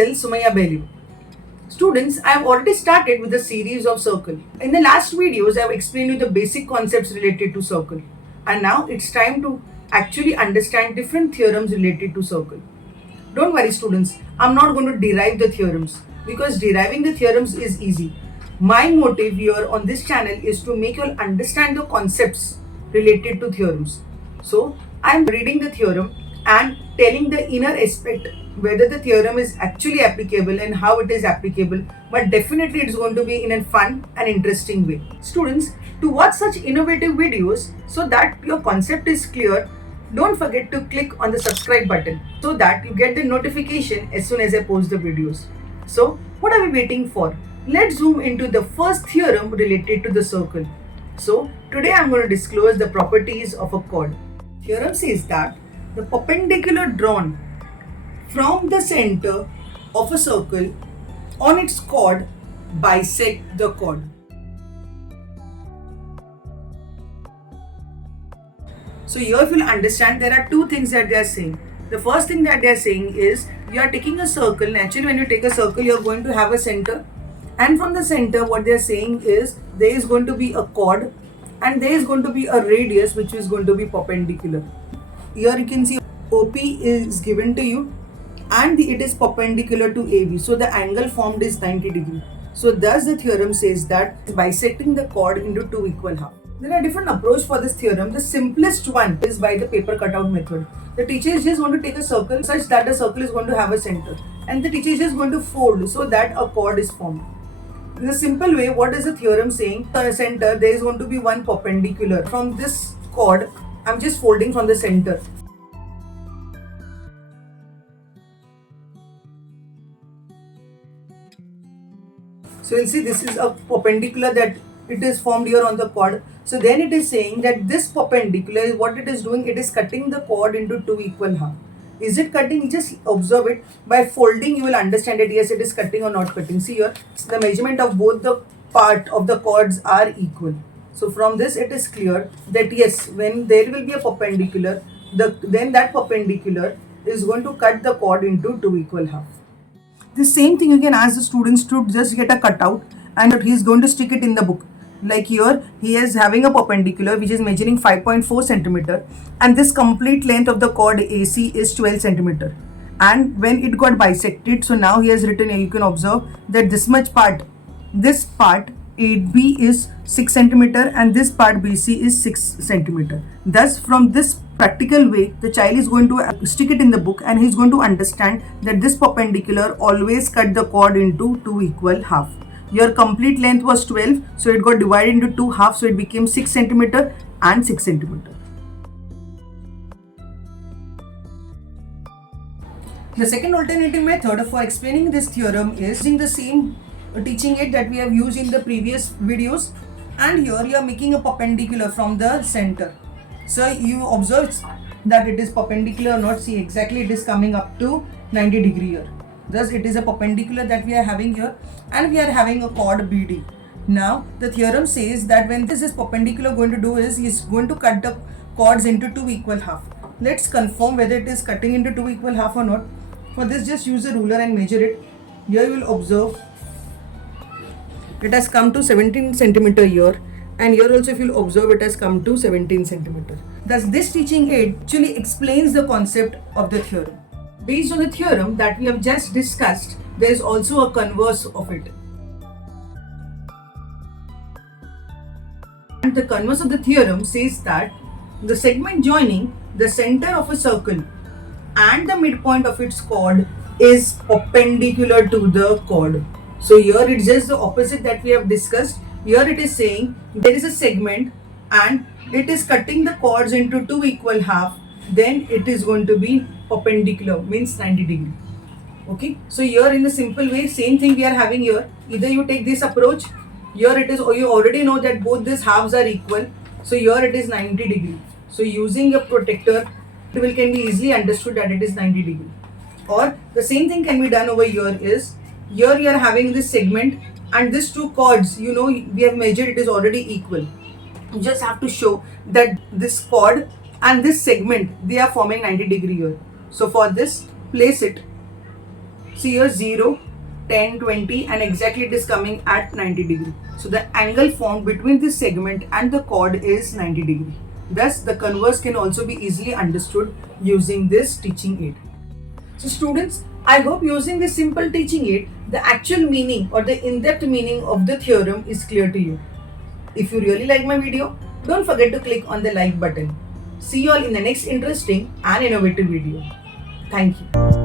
myself Sumaya Belli. Students, I have already started with the series of circle. In the last videos, I have explained you the basic concepts related to circle. And now it's time to actually understand different theorems related to circle. Don't worry students, I'm not going to derive the theorems because deriving the theorems is easy. My motive here on this channel is to make you all understand the concepts related to theorems. So I'm reading the theorem and telling the inner aspect whether the theorem is actually applicable and how it is applicable, but definitely it's going to be in a fun and interesting way. Students, to watch such innovative videos so that your concept is clear, don't forget to click on the subscribe button so that you get the notification as soon as I post the videos. So what are we waiting for? Let's zoom into the first theorem related to the circle. So today I'm going to disclose the properties of a chord. Theorem says that the perpendicular drawn from the center of a circle on its chord bisect the chord. So here if you'll understand, there are two things that they are saying. The first thing that they are saying is you are taking a circle. Naturally when you take a circle, you are going to have a center, and from the center what they are saying is there is going to be a chord and there is going to be a radius which is going to be perpendicular. Here you can see OP is given to you and it is perpendicular to AB. So the angle formed is 90 degrees. So thus the theorem says that bisecting the chord into two equal halves. There are different approaches for this theorem. The simplest one is by the paper cutout method. The teacher is just going to take a circle such that the circle is going to have a center, and the teacher is just going to fold so that a chord is formed. In a simple way, what is the theorem saying? The center, there is going to be one perpendicular. From this chord, I am just folding from the center. So you'll see this is a perpendicular that it is formed here on the chord. So then it is saying that this perpendicular, what it is doing, it is cutting the chord into two equal halves. Is it cutting? Just observe it. By folding, you will understand that yes, it is cutting or not cutting. See here, the measurement of both the part of the chords are equal. So from this, it is clear that yes, when there will be a perpendicular, then that perpendicular is going to cut the chord into two equal halves. The same thing you can ask the students to just get a cutout and he is going to stick it in the book. Like here, he is having a perpendicular which is measuring 5.4 centimeter, and this complete length of the chord AC is 12 centimeter. And when it got bisected, so now he has written here, you can observe that this much part, this part AB is 6 centimeter and this part BC is 6 centimeter. Thus, from this practical way, the child is going to stick it in the book and he is going to understand that this perpendicular always cut the chord into two equal halves. Your complete length was 12, so it got divided into two halves, so it became 6 centimeter and 6 centimeter. The second alternative method for explaining this theorem is using the same teaching aid that we have used in the previous videos, and here you are making a perpendicular from the center. So you observe that it is perpendicular or not. See, exactly it is coming up to 90 degree here. Thus it is a perpendicular that we are having here, and we are having a chord BD. Now the theorem says that when this is perpendicular going to do is going to cut the chords into two equal halves. Let's confirm whether it is cutting into two equal halves or not. For this, just use a ruler and measure it. Here you will observe it has come to 17 centimeter here, and here also if you will observe it has come to 17 centimeter. Thus this teaching aid actually explains the concept of the theorem. Based on the theorem that we have just discussed, there is also a converse of it. And the converse of the theorem says that the segment joining the center of a circle and the midpoint of its chord is perpendicular to the chord. So here it's just the opposite that we have discussed. Here it is saying there is a segment and it is cutting the chords into two equal halves. Then it is going to be perpendicular, means 90 degree. Okay, so here in the simple way, same thing we are having here. Either you take this approach, here it is, or you already know that both these halves are equal. So here it is 90 degree. So using a protector, it can be easily understood that it is 90 degree. Or the same thing can be done over here is, here you are having this segment and these two chords, you know, we have measured it is already equal. You just have to show that this chord and this segment, they are forming 90 degree here. So for this, place it So here 0, 10, 20, and exactly it is coming at 90 degree. So the angle formed between this segment and the chord is 90 degree. Thus the converse can also be easily understood using this teaching aid. So students, I hope using this simple teaching aid, the actual meaning or the in-depth meaning of the theorem is clear to you. If you really like my video, don't forget to click on the like button. See you all in the next interesting and innovative video. Thank you.